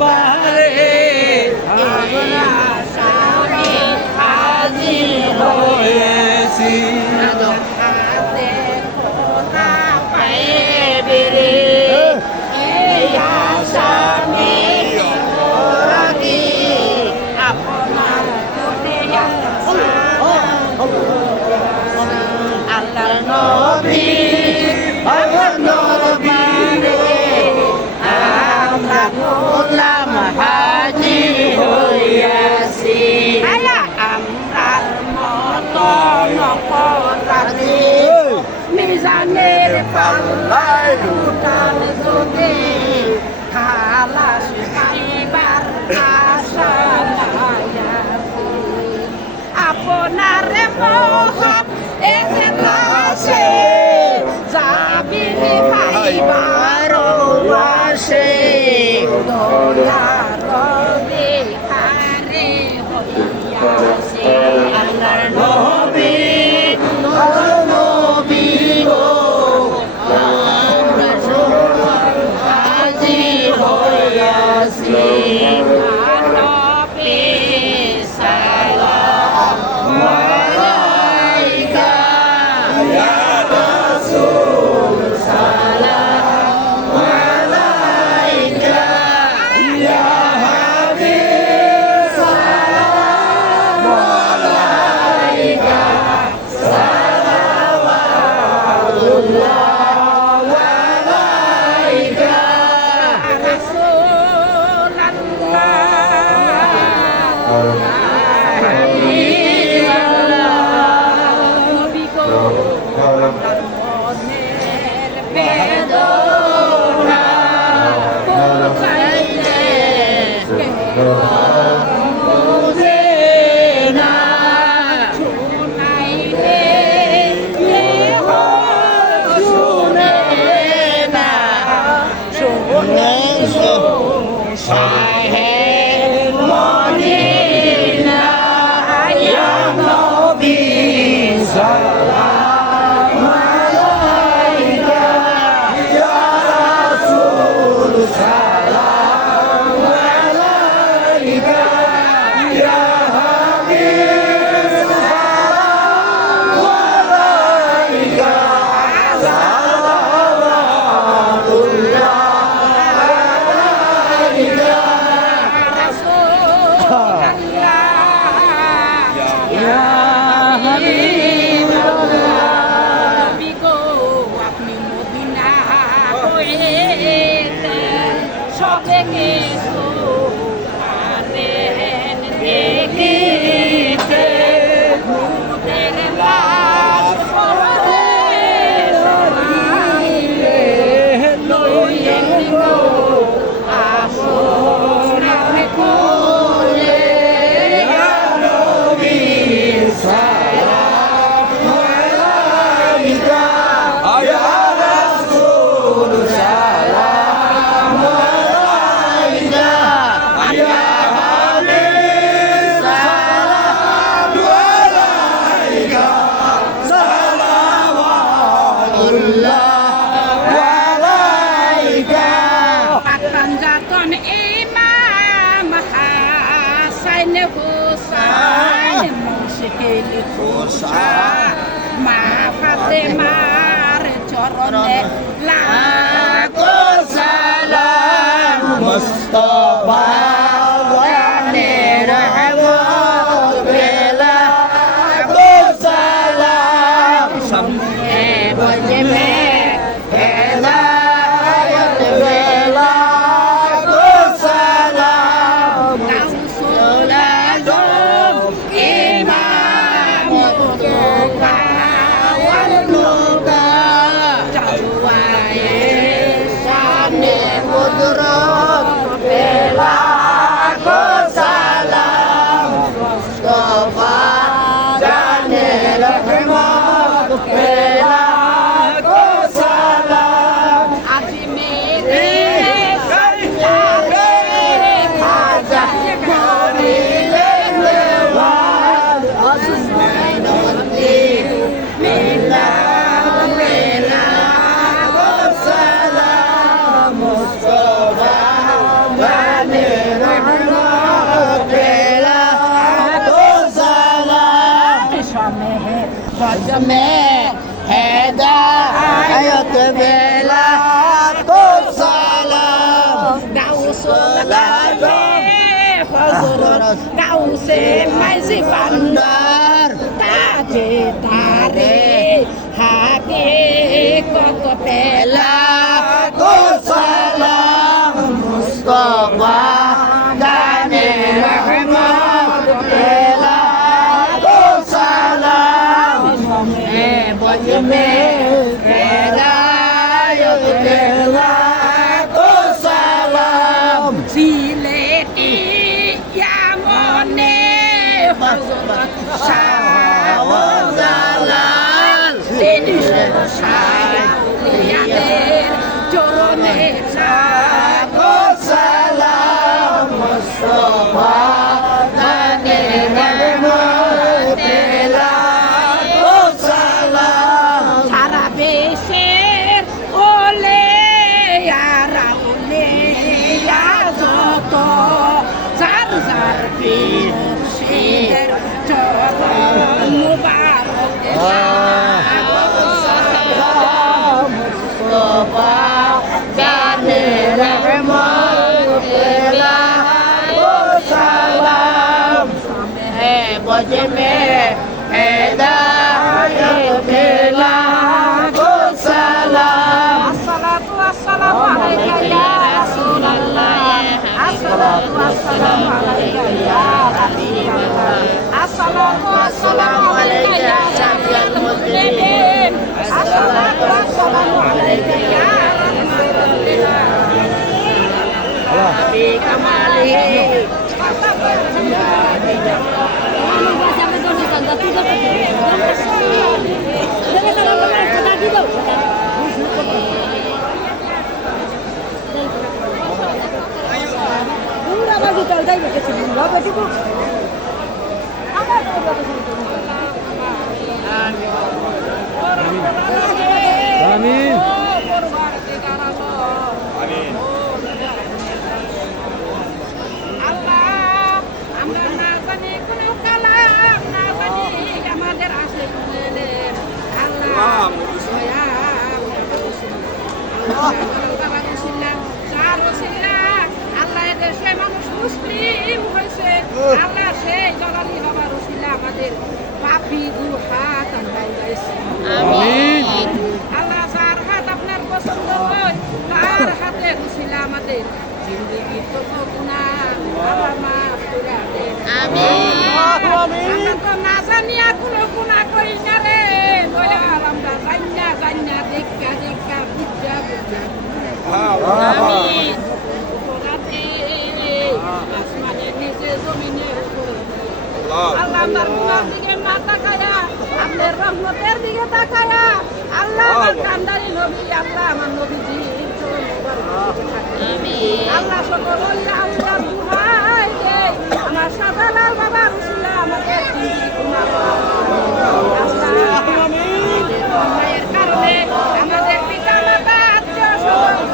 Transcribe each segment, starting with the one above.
দরবারে আমরা সবে হাজির হয়েছি। হাতে খোদা পায়ে বেরে এই আসামে রাগি আপনার কোটে আল্লাহর নবী আমার নবী রে আমরা গোলাম হাজির হইয়াছি। আমরার মতো নকরাজি মিজানের পাল্লায় উঠান যদি খালাস পাইবার আশা লাগাছি। আপনার মহৎ এজলাসে যাবির পাইবার আসে দোলার দেখারে হইয়াছে। আল্লাহর নবী নবী গো আমরা সবাই হাজির হইয়াছি। নবী সালাম আলাইকা ইয়া রাসূল সালাম আলাইকা ইয়া হাবিব সালাম আলাইকা সালাওয়াতুল্লাহ আলাইকা মা ফাতেমার চরণে লাখো সালাম মুস্তাফা জানে রহমত বেলা লাখো সালাম সামনে বজবে হেদায়েত বেলা লাখো সালাম রাসূল আজম ইমাম সামনে মুদ্রা में हिदायत बेला को सलाम गाँव से मैसी बंदर ताजे तारे हाथे कत बेला को सलाम मुस्तफा जाने रहमत बेला को सलाम बज में हिदायत बेला को सलाम सिलेटी यामने हजरत শাহজালাল তিনি শাহজালালের চরণে সালাম সালাম মুস্তাফা জানে রহমত ও সালাম সারা দেশের ওলে ইয়ারা ওলে যত যার যার পীর শের চরণ মুবারক মুস্তাফা জানে রহমত ও সালাম है बज में हिदायत बेला को सलाम अस्सलातु वस्सलामु अलैका या रसूलल्लाह अस्सलातु वस्सलामु अलैका या हबीबल्लाह अस्सलातु वस्सलामु अलैका या शफीअल मुज़निबीन अस्सलातु वस्सलामु अलैका या रहमतल लिल आलमीन बि कमालिही আমিন আমরা না জানি কোন কালাম না জানি আমাদের আসে আল্লাহ আল্লাহ দেশে মানুষ মুসলিম হয়েছে আল্লাহ সেই জলালি হবার উসিলা আমাদের পাপি হাত আমরা উড়াইছি আল্লাহ যার হাত আপনার পছন্দ হয় তার হাতে উসিলা আমাদের জিন্দগির কত গুনাহ আল্লাহ মাফ করে দেন আমরা তো না জানিয়া কোনো গুনাহ করি না রে দয়াল আমরা জান্না দেখা দেখা বুঝা বুঝা আমিন আসমানের নিচে জমিনের উপরে আল্লাহ তার গুনার দিকে না তাকায়া আপনার রহমতের দিকে তাকায়া আল্লাহ আমার কান্দারি নবী আল্লাহ আমার নবীজি আল্লাহ সকল আল্লাহ দুহাই দে আমার শাহজালাল বাবা রসুল্লাহ আমাদের মায়ের কারণে আমাদের পিতা মাতা আত্মীয় স্বজন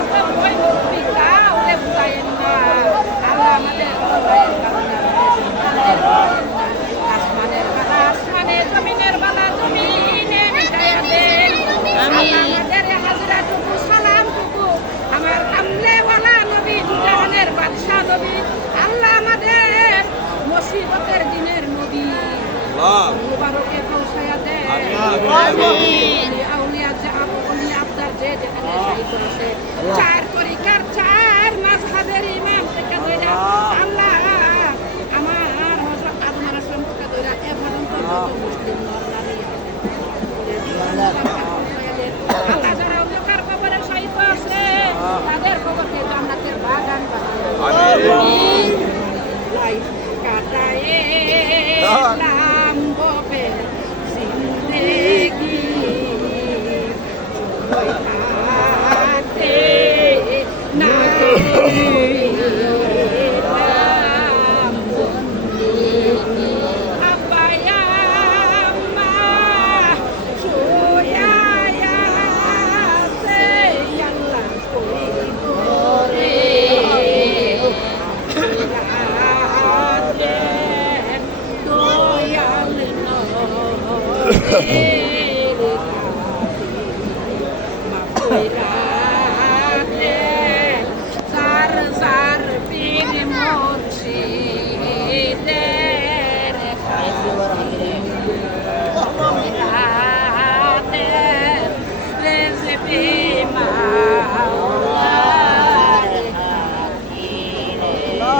পিতা ওরে বুঝাইন না আল্লাহ আমাদের মায়ের কারণে আসমানের বালা আসমানে জমিনের বালা জমিনে মিটাইয়া দেন আমাদের হাজরাটুকু সালামটুকু আমার কামলেওয়ালা নবী দুজাহানের বাদশা নবী আল্লাহ আমাদের মুসিবতের দিনের নবী মুবারকে পৌঁছায়া দেন আমিন আউলিয়া আউলিয়া আবদার যে যেখানে শহীদ হয়েছে চার তরিকার চার মাযহাবের ইমাম থেকে ধরে আল্লাহ আমার হযরত আদম আলাইহিস সালাম থেকে ধরে এ পর্যন্ত যত মুসলিম নর নারী আল্লাহ যারা অন্ধকার কবরে শহীদ হয়েছে তাদের কবরকে জান্নাতের বাগান বানায় আমিন লাইফ কাটায়ে লাম্বো পে জিন্দেগি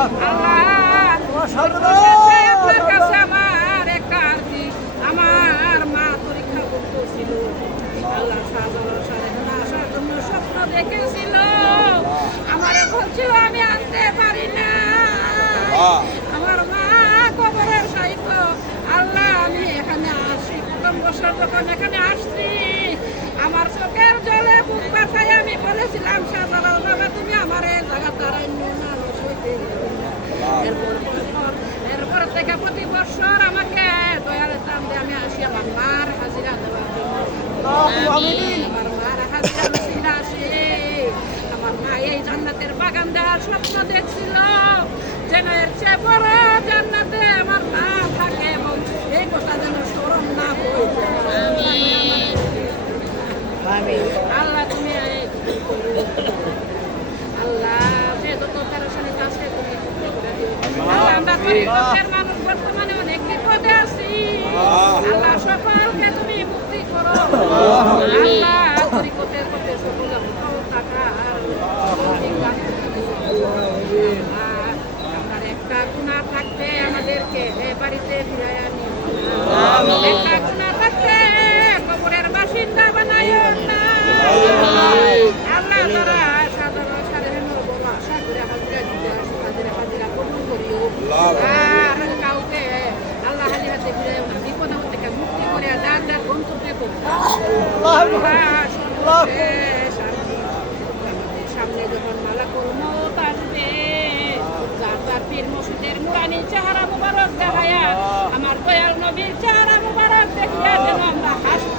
আপনার কাছে আমার একটা আরজি, আমার মা পরীক্ষা করতেছিল। আল্লাহ আসার জন্য স্বপ্ন দেখেছিল, আমারে বলছিল আমি আনতে পারি না। আমার মা কবরের সাহিত্য, আল্লাহ আমি এখানে আসি, প্রথম বছর যখন এখানে আসছি আমার চোখের জলে বুক বাসায় আমি বলেছিলাম শাহজালাল বাবা তুমি আমার এই জায়গা তারাই না এরপর থেকে প্রতি বছর আমাকে দয়ালের দাম দিয়ে আমি আসি আমার মার হাজিরা দেওয়ার জন্য। আমার মার হাজিরা নসিরা আসি। আমার মা এই জান্নাতের বাগান দেওয়ার স্বপ্ন দেখছিল, যেন এর চেয়ে বড় জান্নাতে আমার মা থাকে এবং এই কথা যেন স্মরণ না হইতে। আল্লাহ তুমি আল্লাহ যে যত পেরেশানি আছে তুমি আমরা গরিবের মানুষ বর্তমানে অনেক বিপদে আছি। আল্লাহ সকলকে তুমি মুক্তি করো। আল্লাহ গরিবের করতে সকল টাকা আপনার একটা গুনাহ থাকতে আমাদেরকে বাড়িতে ফিরাইয়া নিও। একটা গুনাহ থাকতে কবরের বাসিন্দা বানাইও না। আল্লাহ যারা সাধারণ সাধারণ বড় আশা করে হাজিরা দিতে আসে তাদের হাজিরা কবুল করিও। আর কাউকে আল্লাহ হাজির হাতে ফিরাইও না, বিপদ আপদ থেকে মুক্তি করে যার যার গন্তব্যে সামনে যখন মালাকুল মউত আসবে, যার যার পীর মসজিদের নুরানি চেহারা মুবারক দেখায়া আমার দয়াল নবীর চেহারা মুবারক দেখিয়া যেন আমরা হাসতে